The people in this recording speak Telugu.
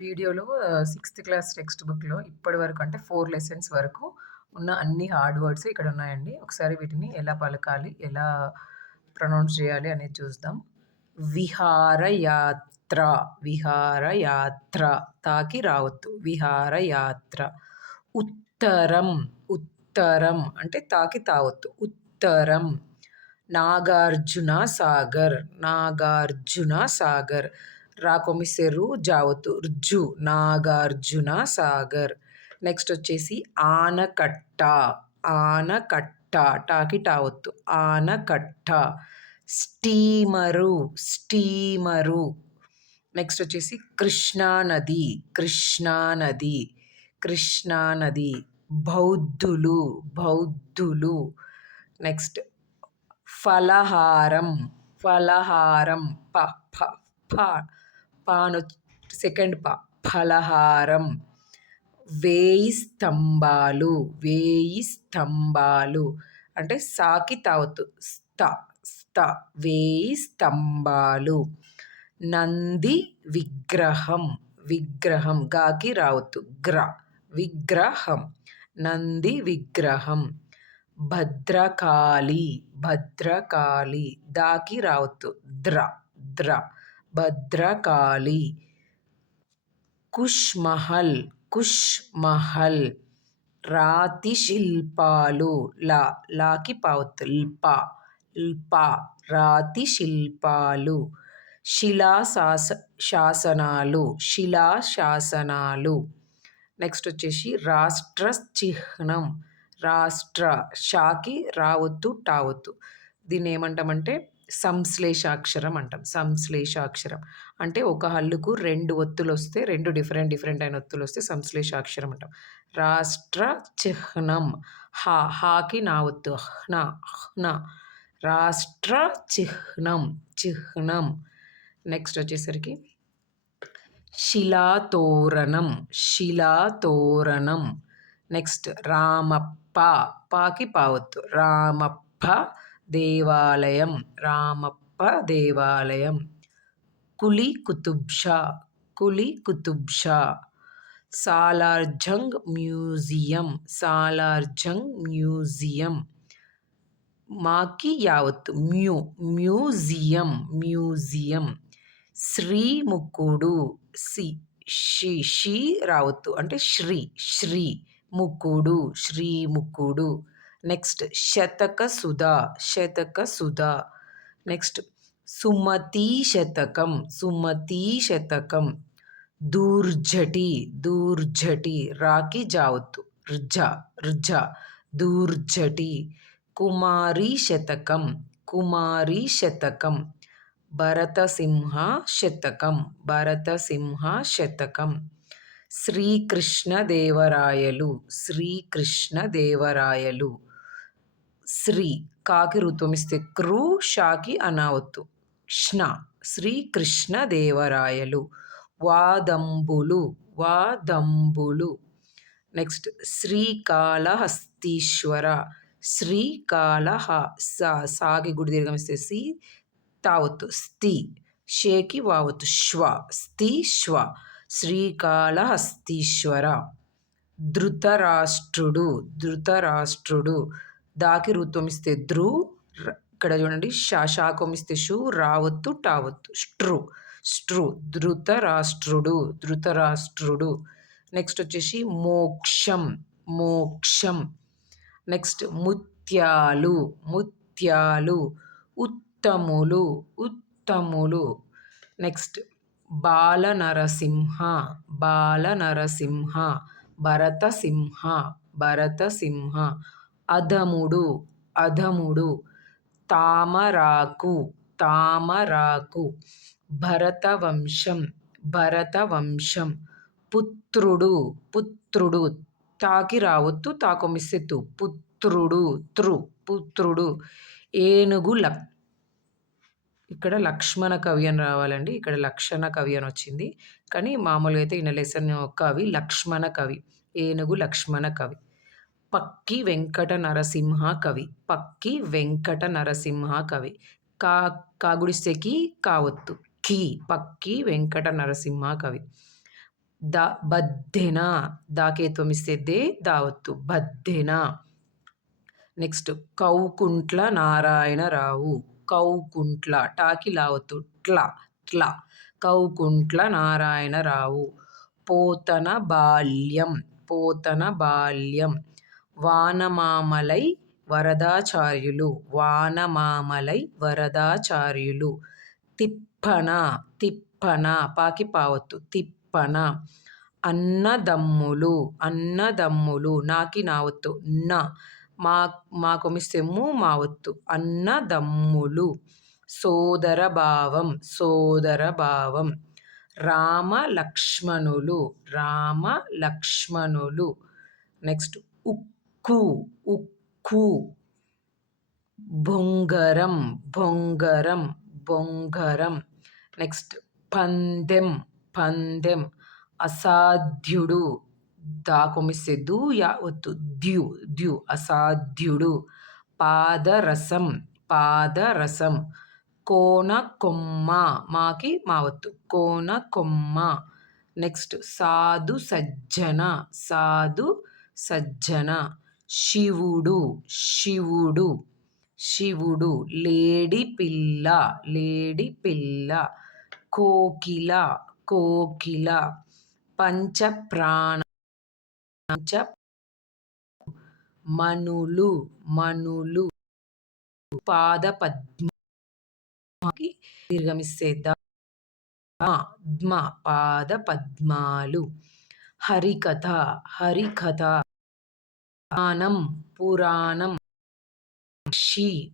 వీడియోలో 6థ్ క్లాస్ టెక్స్ట్ బుక్‌లో ఇప్పటివరకు అంటే 4 లెసన్స్ వరకు ఉన్న అన్ని హార్డ్ వర్డ్స్ ఇక్కడ ఉన్నాయండి. ఒకసారి వీటిని ఎలా పలకాలి, ఎలా ప్రొనౌన్స్ చేయాలి అనేది చూద్దాం. విహారయాత్ర, విహారయాత్ర తాకి రావొత్తు. విహారయాత్ర. ఉత్తరం, ఉత్తరం అంటే తాకి తావొత్తు. ఉత్తరం. నాగార్జున సాగర్, నాగార్జున సాగర్. రా కొమిస్తే రు, జావొత్తు. ర్జు, నాగార్జున సాగర్. నెక్స్ట్ వచ్చేసి ఆనకట్ట, ఆనకట్ట టాకి టావొత్తు. ఆనకట్ట. Steamer, steamer. నెక్స్ట్ వచ్చేసి కృష్ణానది, కృష్ణానది, కృష్ణానది. బౌద్ధులు, బౌద్ధులు. నెక్స్ట్ ఫలహారం, ఫలహారం. ప ఫ ఫ పాను సెకండ్ ప. ఫలహారం. వేయి స్తంభాలు, వేయి స్తంభాలు అంటే సాకి తావొత్తు. స్త, స్త. వేయి స్తంభాలు. నంది విగ్రహం, విగ్రహం గాకి రావొత్తు. గ్ర, విగ్రహం. నంది విగ్రహం. భద్రకాళి, భద్రకాళి. దాకి రావొత్తు. ద్ర, ద్ర. భద్రకాళి. కుష్ మహల్, కుష్ మహల్. రాతి శిల్పాలు. లా, లాకి పావొత్తు. ల్ప, ల్ప. రాతి శిల్పాలు. శిలా శాసనాలు, శిలా శాసనాలు. నెక్స్ట్ వచ్చేసి రాష్ట్ర చిహ్నం, రాష్ట్ర. షాకి రావొత్తు, టావొత్తు. దీన్ని ఏమంటామంటే సంశ్లేషాక్షరం అంటాం. సంశ్లేషాక్షరం అంటే ఒక హల్లుకు 2 ఒత్తులు వస్తే, 2 డిఫరెంట్ డిఫరెంట్ అయిన ఒత్తులు వస్తే సంశ్లేషాక్షరం అంటాం. రాష్ట్ర చిహ్నం. హా, హాకి నా ఒత్తు. హ్న, హ్న. రాష్ట్ర చిహ్నం, చిహ్నం. నెక్స్ట్ వచ్చేసరికి శిలాతోరణం, శిలాతోరణం. నెక్స్ట్ రామప్ప, పాకి పావొత్తు. రామప్ప దేవాలయం, రామప్ప దేవాలయం. కులీ కుతుబ్ షా, కులీ కుతుబ్ షా. Salarjung museum, Salarjung museum. మాకి యావత్తు. మ్యూ, మ్యూజియం, మ్యూజియం. శ్రీముఖుడు, సి, షి, షి రావొత్తు అంటే శ్రీ, శ్రీ. ముకుడు, శ్రీముఖుడు. నెక్స్ట్ శతక సుధా, శతక సుధా. నెక్స్ట్ సుమతీ శతకం, సుమతీ శతకం. దూర్జటి, దూర్జటి. రాకి జావొత్తు. ర్జ, ర్జ. దూర్జటి. కుమారీ శతకం, కుమారీ శతకం. భరతసింహ శతకం, భరతసింహ శతకం. శ్రీకృష్ణదేవరాయలు, శ్రీకృష్ణదేవరాయలు. శ్రీ కాకి రుత్వమిస్తే క్రు, షాకి అనావత్తు. ష్ణ, శ్రీకృష్ణదేవరాయలు. వాదంబులు, వాదంబులు. నెక్స్ట్ శ్రీకాళహస్తీశ్వర, శ్రీకాళహ. సాకి గుడి దీర్ఘమిస్తే సి, తావొత్తు. స్థి, షేకి వావొత్తు. శ్వ, స్థి, శ్వ. శ్రీకాళహస్తీశ్వర. ధృతరాష్ట్రుడు, ధృతరాష్ట్రుడు. దాకి రుత్వమిస్తే ధృ, ఇక్కడ చూడండి షాకొమిస్తే షు, రావొత్తు, టావొత్తు. స్ట్రు, స్ట్రు. ధృతరాష్ట్రుడు, ధృతరాష్ట్రుడు. నెక్స్ట్ వచ్చేసి మోక్షం, మోక్షం. నెక్స్ట్ ముత్యాలు, ముత్యాలు. ఉత్తములు, ఉత్తములు. నెక్స్ట్ బాలనరసింహ, బాలనరసింహ. భరతసింహ, భరతసింహ. అధముడు, అధముడు. తామరాకు, తామరాకు. భరతవంశం, భరతవంశం. పుత్రుడు, పుత్రుడు. తాకి రావొత్తు, తాకొమిస్తే తు. పుత్రుడు, తృ, పుత్రుడు. ఏనుగు ఇక్కడ లక్ష్మణ కవి అని రావాలండి, ఇక్కడ లక్షణ కవి అని వచ్చింది. కానీ మామూలుగా అయితే ఈయన లెసన్ కవి లక్ష్మణ కవి, ఏనుగు లక్ష్మణ కవి. పక్కి వెంకట నరసింహ కవి, పక్కి వెంకట నరసింహ కవి. కా, కాగుడిస్తే కి, కావొత్తు. కి, పక్కి వెంకట నరసింహ కవి. బద్దెన దాకేత్వమిస్తే దావత్తు బద్దెన. నెక్స్ట్ కౌకుంట్ల నారాయణరావు. కౌకుంట్ల టాకి లావత్తు ట్ల కౌకుంట్ల నారాయణరావు. పోతన బాల్యం. పోతన బాల్యం. వానమామలై వరదాచార్యులు. వానమామలై వరదాచార్యులు. తిప్పన. తిప్పన పాకి పావత్తు తిప్పన. అన్నదమ్ములు. అన్నదమ్ములు నాకి నావత్తు మాకొమిస్తే మావత్తు అన్నదమ్ములు. సోదరభావం. సోదరభావం. రామలక్ష్మణులు. రామలక్ష్మణులు. నెక్స్ట్ ఉక్కు. ఉక్కు. బొంగరం. బొంగరం. బొంగరం. నెక్స్ట్ పందెం. పందెం. అసాధ్యుడు దాకొమిస్తే యావత్తు ద్యు అసాధ్యుడు. పాదరసం. పాదరసం. కోనకొమ్మ మాకి మావత్తు కోనకొమ్మ. నెక్స్ట్ సాధు సజ్జన. సాధు సజ్జన. శివుడు. శివుడు. శివుడు. లేడి పిల్ల. లేడి పిల్ల. కోకిల. కోకిల. పంచప్రాణ. మనులు. మనులు. పాదపద్మాకి దీర్ఘమిస్తే ద్మ పాదపద్మాలు. హరికథ. హరికథ. పురాణం. పురాణం. పక్షి.